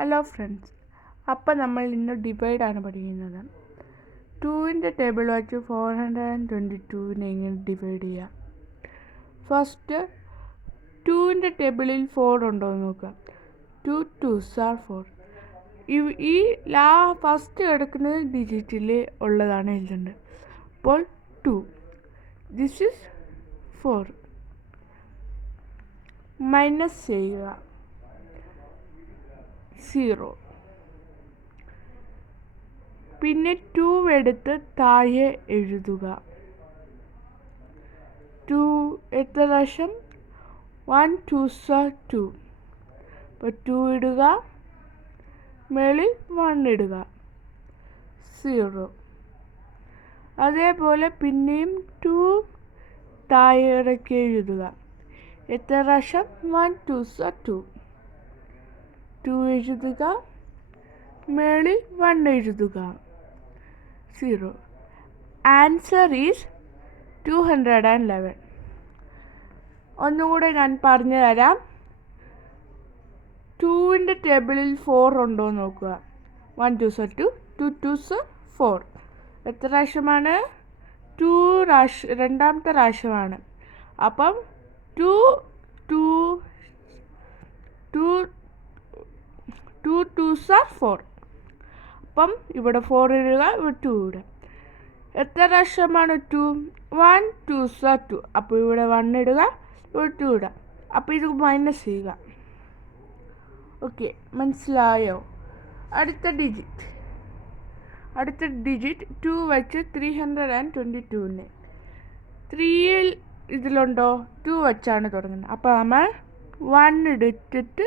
Hello friends, അപ്പം നമ്മൾ ഇന്ന് ഡിവൈഡാണ് പഠിക്കുന്നത്. 2ൻ്റെ ടേബിൾ വെച്ച് 422 എങ്ങനെ ഡിവൈഡ് ചെയ്യാം. ഫസ്റ്റ് 2ൻ്റെ ടേബിളിൽ 4 ഉണ്ടോ എന്ന് നോക്കുക. 2 2s are 4. ഈ ഫസ്റ്റ് എടുക്കുന്ന ഡിജിറ്റിൽ ഉള്ളതാണ് എഴുതേണ്ടത്. അപ്പോൾ 2, ദിസ് ഈസ് 4, മൈനസ് ചെയ്യുക 0. പിന്നെ 2 എടുത്ത് താഴെ എഴുതുക. 2 എത്ര പ്രാവശ്യം? 1 2s are 2. അപ്പോൾ 2 ഇടുക, മേളിൽ 1 ഇടുക, 0. അതേപോലെ പിന്നെയും 2 താഴെ ഇറക്കി എഴുതുക. എത്ര പ്രാവശ്യം? 1 2s are 2. 2 എഴുതുക, മേളിൽ 1 എഴുതുക, 0. Answer is 211. ഒന്നുകൂടെ ഞാൻ പറഞ്ഞു തരാം. 2ൻ്റെ ടേബിളിൽ 4 ഉണ്ടോ എന്ന് നോക്കുക. 1 2s are 2, 2 2s are 4. എത്ര പ്രാവശ്യമാണ്? 2 രണ്ടാമത്തെ പ്രാവശ്യമാണ്. അപ്പം 2 2s are 4. അപ്പം ഇവിടെ 4 ഇടുക, ഇവിടെ 2 ഇടുക. എത്ര പ്രാവശ്യമാണ് 2? 1 2s are 2. അപ്പോൾ ഇവിടെ 1 ഇടുക, ഇവിടെ 2 ഇടുക. അപ്പോൾ ഇത് മൈനസ് ചെയ്യുക. ഓക്കെ, മനസ്സിലായോ? അടുത്ത ഡിജിറ്റ് 2 വെച്ച് 322. 3ൽ ഇതിലുണ്ടോ? 2 വെച്ചാണ് തുടങ്ങുന്നത്. അപ്പോൾ നമ്മൾ 1 എടുത്തിട്ട്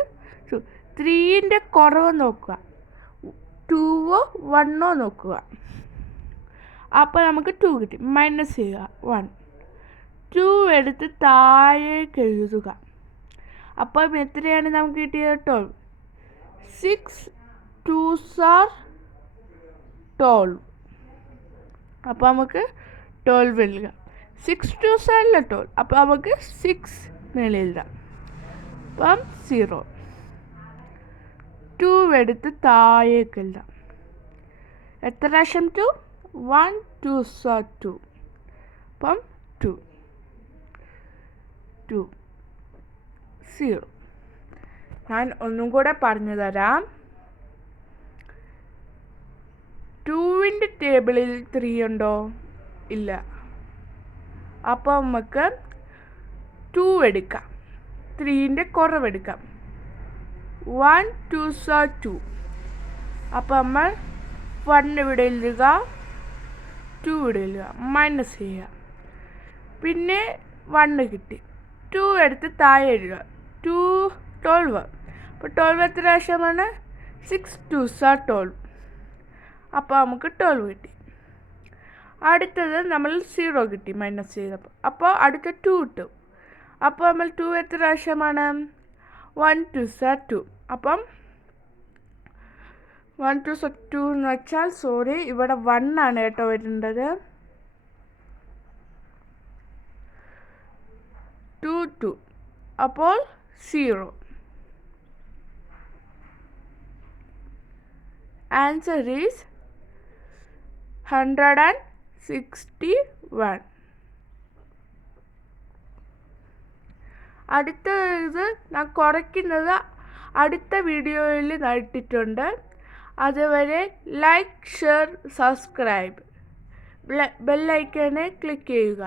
3ൻ്റെ കുറവ് നോക്കുക, 2ഓ 1ഓ നോക്കുക. അപ്പോൾ നമുക്ക് 2 കിട്ടി. മൈനസ് ചെയ്യുക 1. 2 എടുത്ത് താഴേക്ക് എഴുതുക. അപ്പം എത്രയാണ് നമുക്ക് കിട്ടിയത്? 12. 6 2s are 12. അപ്പോൾ നമുക്ക് 12 എഴുതുക. 6 2s അല്ല 12. അപ്പോൾ നമുക്ക് 6 മേളിൽ എഴുതാം. അപ്പം 0. 2 എടുത്ത് താഴേക്ക് എഴുതാം. എത്ര പ്രാവശ്യം 2? 1 2s are 2. അപ്പം 2 0. ഞാൻ ഒന്നും കൂടെ പറഞ്ഞു തരാം. 2ൻ്റെ ടേബിളിൽ 3 ഉണ്ടോ? ഇല്ല. അപ്പോൾ നമുക്ക് 2 എടുക്കാം, 3ൻ്റെ കുറവെടുക്കാം. 1 2s are 2. അപ്പോൾ നമ്മൾ 1 ഇവിടെ എഴുതുക, 2 ഇവിടെ എഴുതുക, മൈനസ് ചെയ്യുക. പിന്നെ 1 കിട്ടി. 2 എടുത്ത് താഴെ എഴുതുക. 2 12. അപ്പോൾ 12 എത്ര പ്രാവശ്യമാണ്? 6 2s are 12. അപ്പോൾ നമുക്ക് 12 കിട്ടി. അടുത്തത് നമ്മൾ 0 കിട്ടി മൈനസ് ചെയ്തപ്പോൾ. അപ്പോൾ അടുത്ത 2 കിട്ടും. അപ്പോൾ നമ്മൾ 2 എത്ര പ്രാവശ്യമാണ്? 1 2s are 2. അപ്പം 1 2s are 2 എന്ന് വെച്ചാൽ ഇവിടെ 1 ആണ് കേട്ടോ വരേണ്ടത്. 2 2. അപ്പോൾ 0. Answer is 161. അടുത്തത് ഞാൻ കുറയ്ക്കുന്നത് അടുത്ത വീഡിയോയിൽ ഇട്ടിട്ടുണ്ട്. അതുവരെ ലൈക്ക് ഷെയർ സബ്സ്ക്രൈബ് ബെല്ലൈക്കനെ ക്ലിക്ക് ചെയ്യുക.